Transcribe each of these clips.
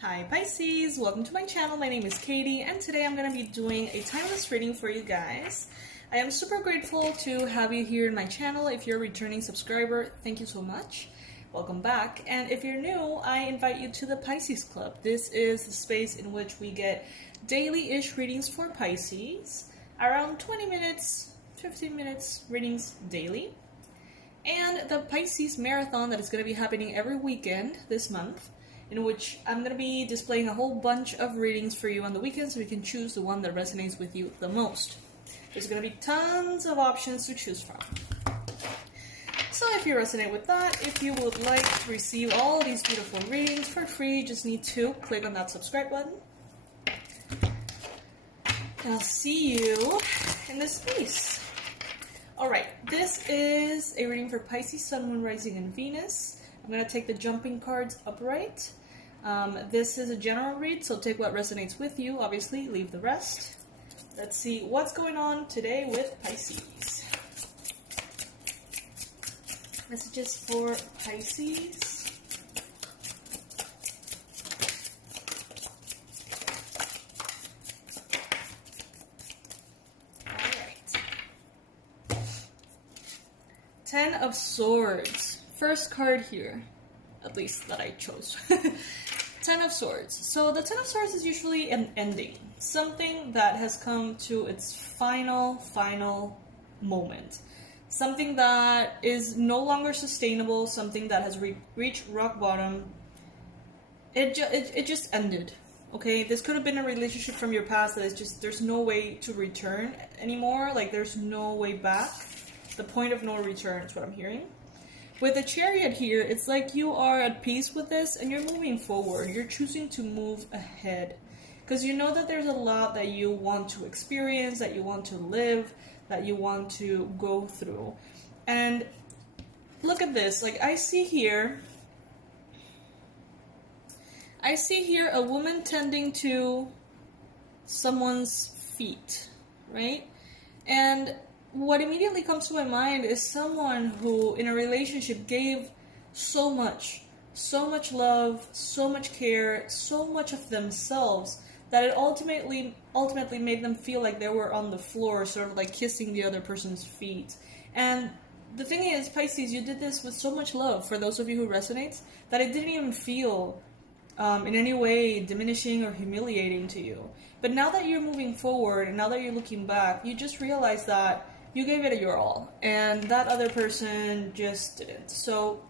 Hi Pisces, welcome to my channel. My name is Katie and today I'm going to be doing a timeless reading for you guys. I am super grateful to have you here in my channel. If you're a returning subscriber, thank you so much. Welcome back. And if you're new, I invite you to the Pisces Club. This is the space in which we get daily-ish readings for Pisces, around 20 minutes, 15 minutes readings daily. And the Pisces Marathon that is going to be happening every weekend this month, in which I'm going to be displaying a whole bunch of readings for you on the weekend so you can choose the one that resonates with you the most. There's going to be tons of options to choose from. So if you resonate with that, if you would like to receive all these beautiful readings for free, you just need to click on that subscribe button. And I'll see you in this space. Alright, this is a reading for Pisces, Sun, Moon, Rising, and Venus. I'm going to take the jumping cards upright. This is a general read, so take what resonates with you. Obviously, leave the rest. Let's see what's going on today with Pisces. Messages for Pisces. Alright. 10 of Swords. First card here, at least that I chose. 10 of Swords. So the 10 of Swords is usually an ending. Something that has come to its final moment. Something that is no longer sustainable. Something that has reached rock bottom. It just ended. Okay, this could have been a relationship from your past that is just, there's no way to return anymore. Like, there's no way back. The point of no return is what I'm hearing. With the Chariot here, it's like you are at peace with this and you're moving forward. You're choosing to move ahead. Because you know that there's a lot that you want to experience, that you want to live, that you want to go through. And look at this. Like, I see here a woman tending to someone's feet, right? And what immediately comes to my mind is someone who, in a relationship, gave so much love, so much care, so much of themselves, that it ultimately made them feel like they were on the floor, sort of like kissing the other person's feet. And the thing is, Pisces, you did this with so much love, for those of you who resonates, that it didn't even feel in any way diminishing or humiliating to you. But now that you're moving forward, and now that you're looking back, you just realize that you gave it your all, and that other person just didn't. So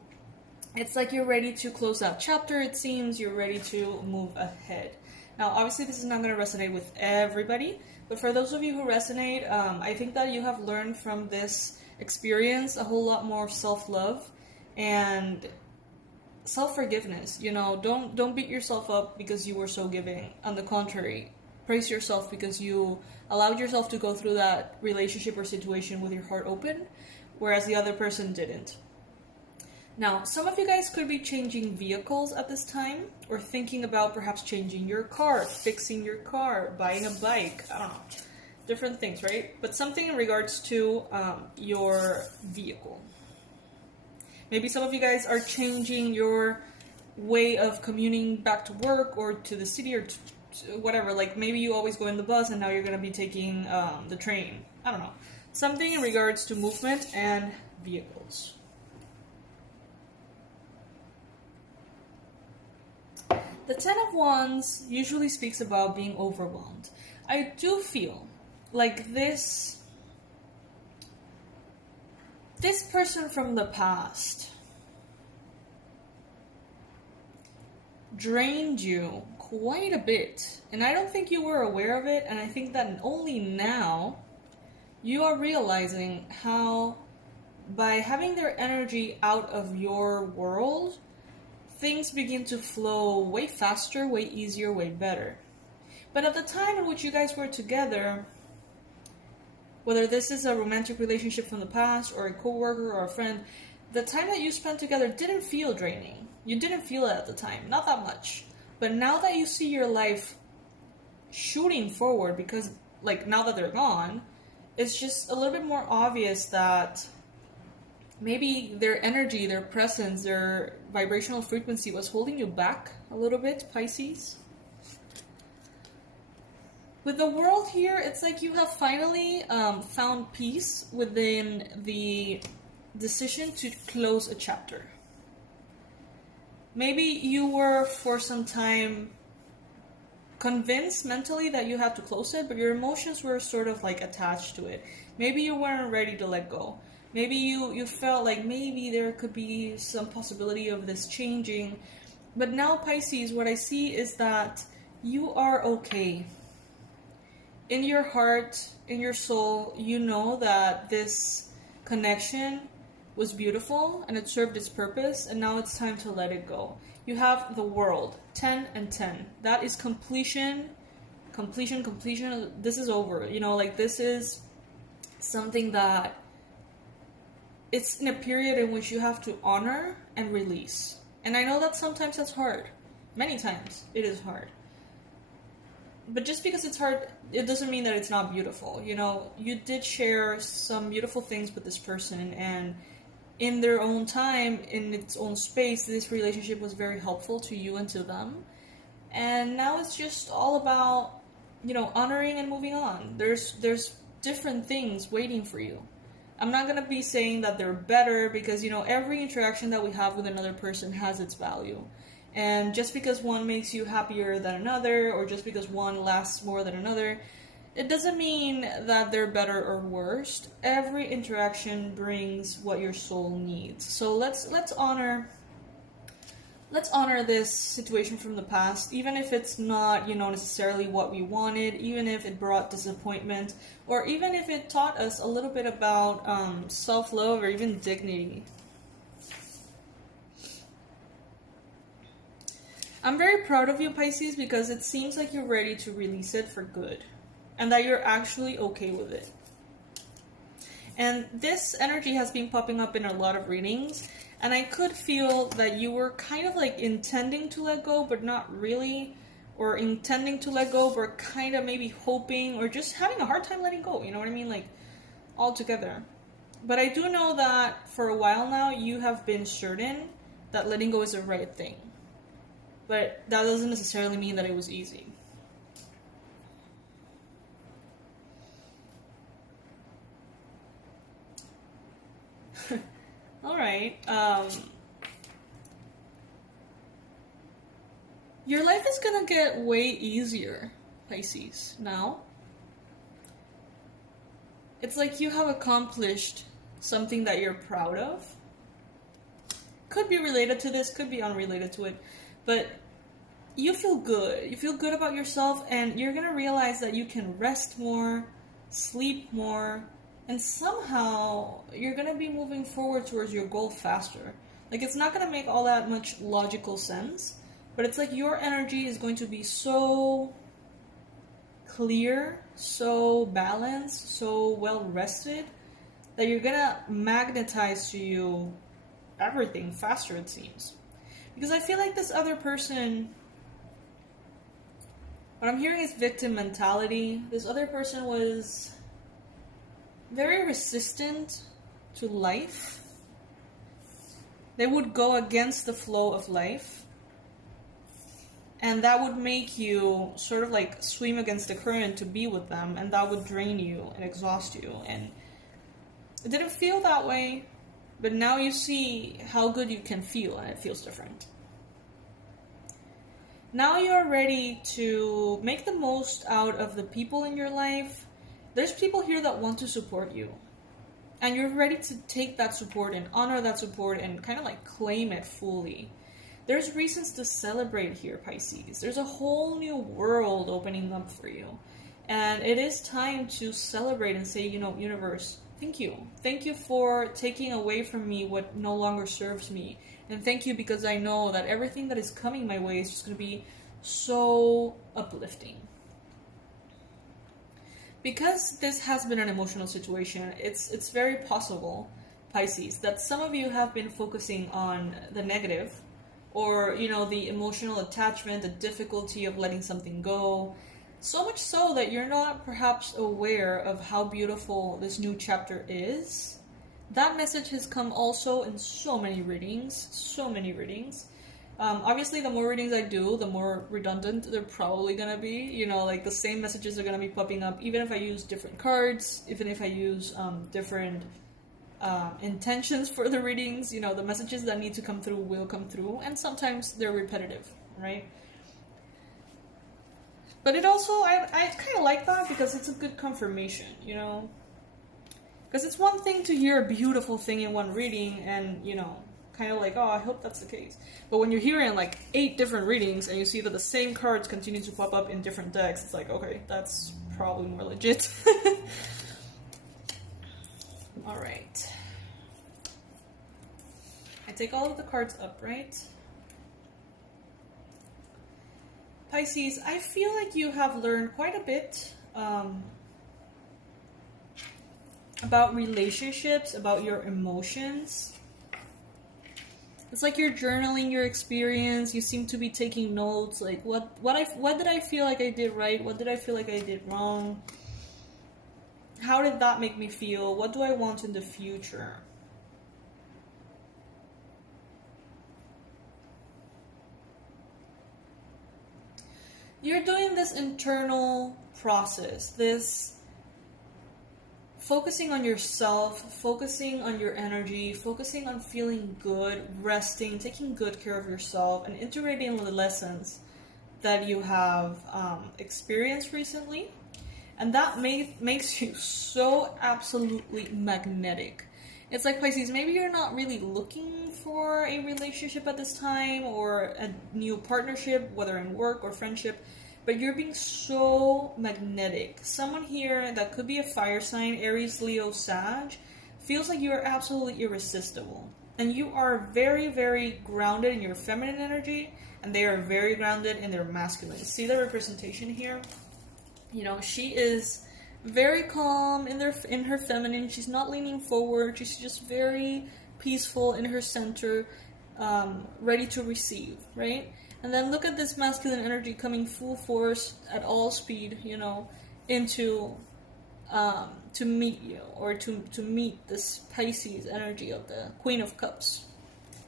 it's like you're ready to close that chapter, it seems. You're ready to move ahead. Now, obviously, this is not going to resonate with everybody, but for those of you who resonate, I think that you have learned from this experience a whole lot more self-love and self-forgiveness. You know, don't beat yourself up because you were so giving. On the contrary, praise yourself because you allowed yourself to go through that relationship or situation with your heart open, whereas the other person didn't. Now, some of you guys could be changing vehicles at this time, or thinking about perhaps changing your car, fixing your car, buying a bike, I don't know, different things, right? But something in regards to your vehicle. Maybe some of you guys are changing your way of commuting back to work or to the city or whatever. Like, maybe you always go in the bus and now you're going to be taking the train. I don't know. Something in regards to movement and vehicles. The 10 of Wands usually speaks about being overwhelmed. I do feel like this person from the past drained you quite a bit, and I don't think you were aware of it, and I think that only now you are realizing how, by having their energy out of your world, things begin to flow way faster, way easier, way better. But at the time in which you guys were together, whether this is a romantic relationship from the past or a coworker or a friend, the time that you spent together didn't feel draining. You didn't feel it at the time, not that much. But now that you see your life shooting forward, because like now that they're gone, it's just a little bit more obvious that maybe their energy, their presence, their vibrational frequency was holding you back a little bit, Pisces. With the World here, it's like you have finally found peace within the decision to close a chapter. Maybe you were for some time convinced mentally that you had to close it, but your emotions were sort of like attached to it. Maybe you weren't ready to let go. Maybe you felt like maybe there could be some possibility of this changing. But now, Pisces, what I see is that you are okay. In your heart, in your soul, you know that this connection was beautiful and it served its purpose, and now it's time to let it go. You have the World, 10 and 10. That is completion. This is over. You know, like this is something that it's in a period in which you have to honor and release. And I know that sometimes that's hard. Many times it is hard. But just because it's hard, it doesn't mean that it's not beautiful. You know, you did share some beautiful things with this person, and in their own time, in its own space, this relationship was very helpful to you and to them. And now it's just all about, you know, honoring and moving on. There's different things waiting for you. I'm not going to be saying that they're better, because, you know, every interaction that we have with another person has its value. And just because one makes you happier than another, or just because one lasts more than another, it doesn't mean that they're better or worse. Every interaction brings what your soul needs. So let's honor this situation from the past, even if it's not, you know, necessarily what we wanted, even if it brought disappointment, or even if it taught us a little bit about self-love or even dignity. I'm very proud of you, Pisces, because it seems like you're ready to release it for good, and that you're actually okay with it. And this energy has been popping up in a lot of readings, and I could feel that you were kind of like intending to let go, but not really, or intending to let go, but kind of maybe hoping, or just having a hard time letting go, you know what I mean, like all together. But I do know that for a while now, you have been certain that letting go is the right thing. But that doesn't necessarily mean that it was easy. Alright. Your life is gonna get way easier, Pisces, now. It's like you have accomplished something that you're proud of. Could be related to this, could be unrelated to it. But you feel good. You feel good about yourself, and you're going to realize that you can rest more, sleep more, and somehow you're going to be moving forward towards your goal faster. Like, it's not going to make all that much logical sense, but it's like your energy is going to be so clear, so balanced, so well rested, that you're going to magnetize to you everything faster, it seems. Because I feel like this other person, what I'm hearing is victim mentality. This other person was very resistant to life. They would go against the flow of life. And that would make you sort of like swim against the current to be with them. And that would drain you and exhaust you. And it didn't feel that way. But now you see how good you can feel, and it feels different. Now you're ready to make the most out of the people in your life. There's people here that want to support you. And you're ready to take that support and honor that support and kind of like claim it fully. There's reasons to celebrate here, Pisces. There's a whole new world opening up for you. And it is time to celebrate and say, you know, universe, thank you. Thank you for taking away from me what no longer serves me. And thank you because I know that everything that is coming my way is just going to be so uplifting. Because this has been an emotional situation, it's very possible, Pisces, that some of you have been focusing on the negative, or, you know, the emotional attachment, the difficulty of letting something go. So much so that you're not perhaps aware of how beautiful this new chapter is. That message has come also in so many readings. Obviously, the more readings I do, the more redundant they're probably gonna be. You know, like the same messages are gonna be popping up, even if I use different cards, even if I use different intentions for the readings. You know, the messages that need to come through will come through, and sometimes they're repetitive, right? But it also, I kind of like that because it's a good confirmation, you know? Because it's one thing to hear a beautiful thing in one reading and, you know, kind of like, oh, I hope that's the case. But when you're hearing like 8 different readings and you see that the same cards continue to pop up in different decks, it's like, okay, that's probably more legit. Alright. I take all of the cards up, right? Pisces, I feel like you have learned quite a bit about relationships, about your emotions. It's like you're journaling your experience. You seem to be taking notes, like what did I feel like I did right? What did I feel like I did wrong? How did that make me feel? What do I want in the future? You're doing this internal process, this focusing on yourself, focusing on your energy, focusing on feeling good, resting, taking good care of yourself, and integrating the lessons that you have experienced recently. And that makes you so absolutely magnetic. It's like, Pisces, maybe you're not really looking for a relationship at this time or a new partnership, whether in work or friendship, but you're being so magnetic. Someone here that could be a fire sign, Aries, Leo, Sag, feels like you are absolutely irresistible. And you are very, very grounded in your feminine energy, and they are very grounded in their masculine. See the representation here? You know, she is very calm in her feminine. She's not leaning forward. She's just very peaceful in her center, ready to receive, right? And then look at this masculine energy coming full force at all speed, you know, into to meet you, or to meet this Pisces energy of the Queen of Cups.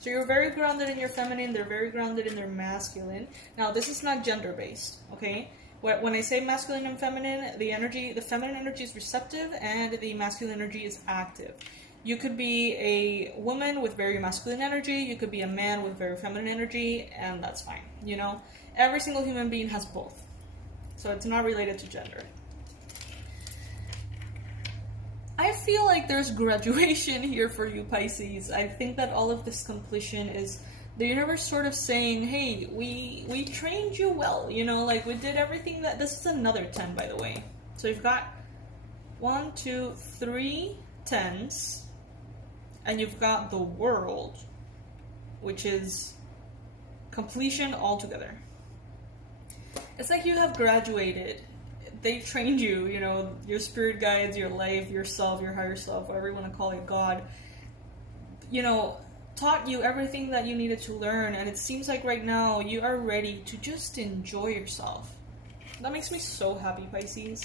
So you're very grounded in your feminine. They're very grounded in their masculine. Now, this is not gender based, okay? When I say masculine and feminine, the feminine energy is receptive and the masculine energy is active. You could be a woman with very masculine energy, you could be a man with very feminine energy, and that's fine, you know? Every single human being has both. So it's not related to gender. I feel like there's graduation here for you, Pisces. I think that all of this completion is the universe sort of saying, hey, we trained you well, you know, like we did everything that... This is another 10, by the way. So you've got 1, 2, 3 10s, and you've got the World, which is completion altogether. It's like you have graduated. They trained you, you know, your spirit guides, your life, yourself, your higher self, whatever you want to call it, God, you know, taught you everything that you needed to learn, and it seems like right now you are ready to just enjoy yourself. That makes me so happy, Pisces.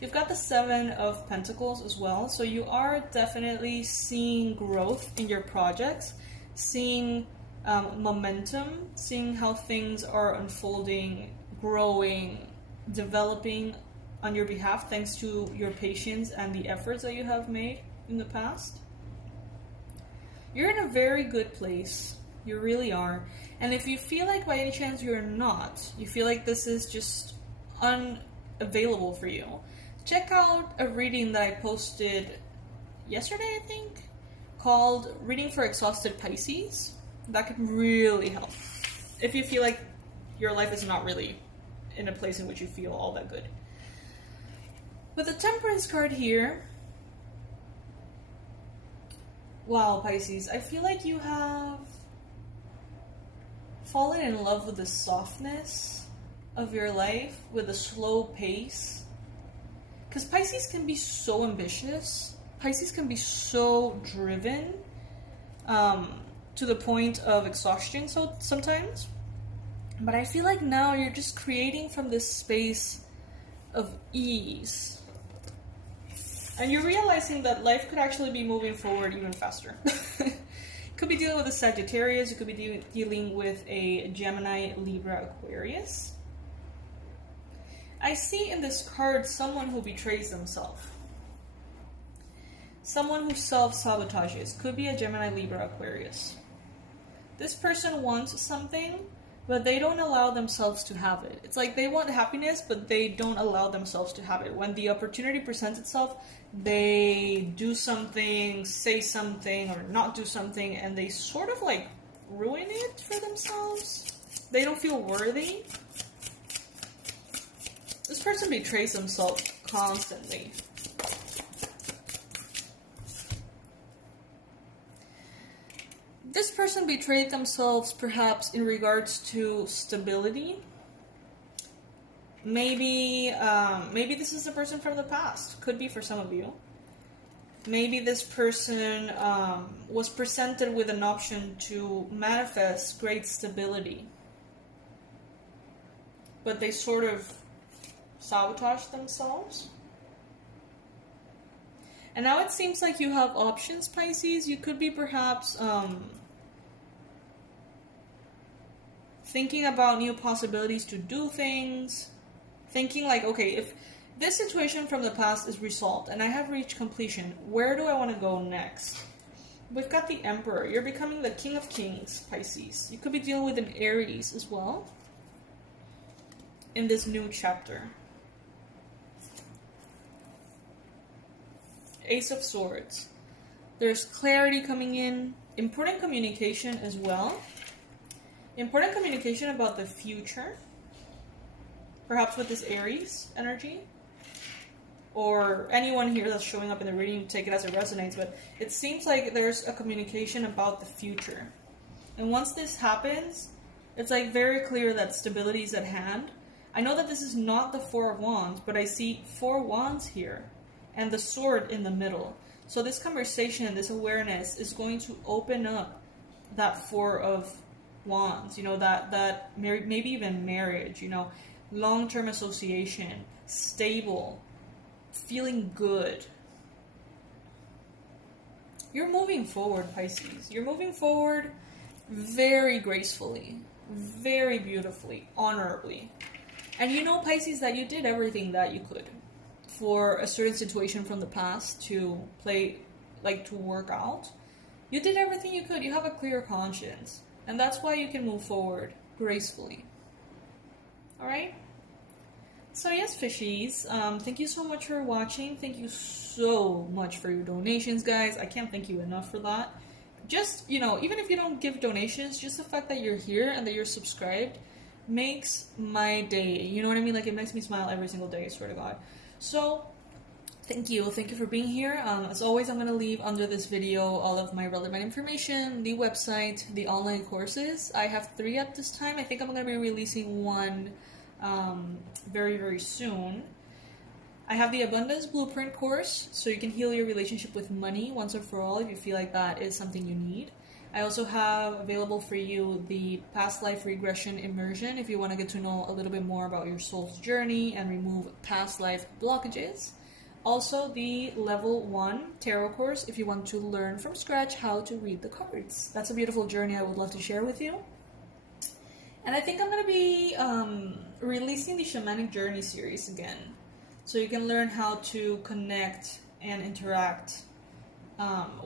You've got the 7 of Pentacles as well, so you are definitely seeing growth in your projects, seeing momentum, seeing how things are unfolding, growing, developing on your behalf thanks to your patience and the efforts that you have made in the past. You're in a very good place. You really are. And if you feel like by any chance you're not, you feel like this is just unavailable for you, check out a reading that I posted yesterday, I think, called Reading for Exhausted Pisces. That could really help if you feel like your life is not really in a place in which you feel all that good. With the Temperance card here, wow, Pisces, I feel like you have fallen in love with the softness of your life, with the slow pace. Because Pisces can be so ambitious. Pisces can be so driven to the point of exhaustion sometimes. But I feel like now you're just creating from this space of ease. And you're realizing that life could actually be moving forward even faster. could be dealing with a Sagittarius. You could be dealing with a Gemini, Libra, Aquarius. I see in this card someone who betrays themselves. Someone who self-sabotages. Could be a Gemini, Libra, Aquarius. This person wants something, but they don't allow themselves to have it. It's like they want happiness, but they don't allow themselves to have it. When the opportunity presents itself, they do something, say something, or not do something, and they sort of like ruin it for themselves. They don't feel worthy. This person betrays themselves constantly. This person betrayed themselves perhaps in regards to stability. Maybe this is a person from the past. Could be for some of you. Maybe this person was presented with an option to manifest great stability. But they sort of sabotaged themselves. And now it seems like you have options, Pisces. You could be perhaps thinking about new possibilities to do things. Thinking like, okay, if this situation from the past is resolved and I have reached completion, where do I want to go next? We've got the Emperor. You're becoming the King of Kings, Pisces. You could be dealing with an Aries as well in this new chapter. Ace of Swords. There's clarity coming in. Important communication as well. Important communication about the future. Perhaps with this Aries energy. Or anyone here that's showing up in the reading, take it as it resonates. But it seems like there's a communication about the future. And once this happens, it's like very clear that stability is at hand. I know that this is not the Four of Wands, but I see 4 wands here. And the sword in the middle. So this conversation, this awareness is going to open up that 4 of Wands, you know, that maybe even marriage, you know, long-term association, stable, feeling good. You're moving forward, Pisces. You're moving forward very gracefully, very beautifully, honorably. And you know, Pisces, that you did everything that you could for a certain situation from the past to to work out. You did everything you could. You have a clear conscience. And that's why you can move forward gracefully. Alright? So yes, fishies, thank you so much for watching. Thank you so much for your donations, guys. I can't thank you enough for that. Just, you know, even if you don't give donations, just the fact that you're here and that you're subscribed makes my day. You know what I mean? Like, it makes me smile every single day, I swear to God. So, thank you for being here. As always, I'm going to leave under this video all of my relevant information, the website, the online courses. I have 3 at this time. I think I'm going to be releasing one very, very soon. I have the Abundance Blueprint course, so you can heal your relationship with money once and for all if you feel like that is something you need. I also have available for you the Past Life Regression Immersion if you want to get to know a little bit more about your soul's journey and remove past life blockages. Also, the Level 1 Tarot course if you want to learn from scratch how to read the cards. That's a beautiful journey I would love to share with you. And I think I'm going to be releasing the Shamanic Journey series again. So you can learn how to connect and interact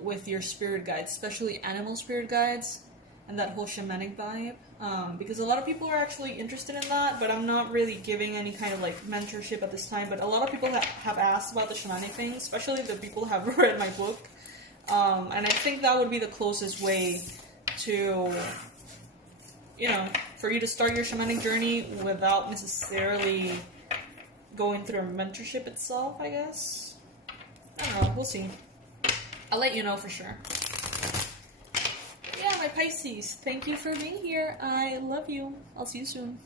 with your spirit guides, especially animal spirit guides and that whole shamanic vibe. Because a lot of people are actually interested in that, but I'm not really giving any kind of like mentorship at this time. But a lot of people have asked about the shamanic thing, especially the people who have read my book. And I think that would be the closest way to, you know, for you to start your shamanic journey without necessarily going through a mentorship itself, I guess. I don't know, we'll see. I'll let you know for sure. Yeah, my Pisces, thank you for being here. I love you. I'll see you soon.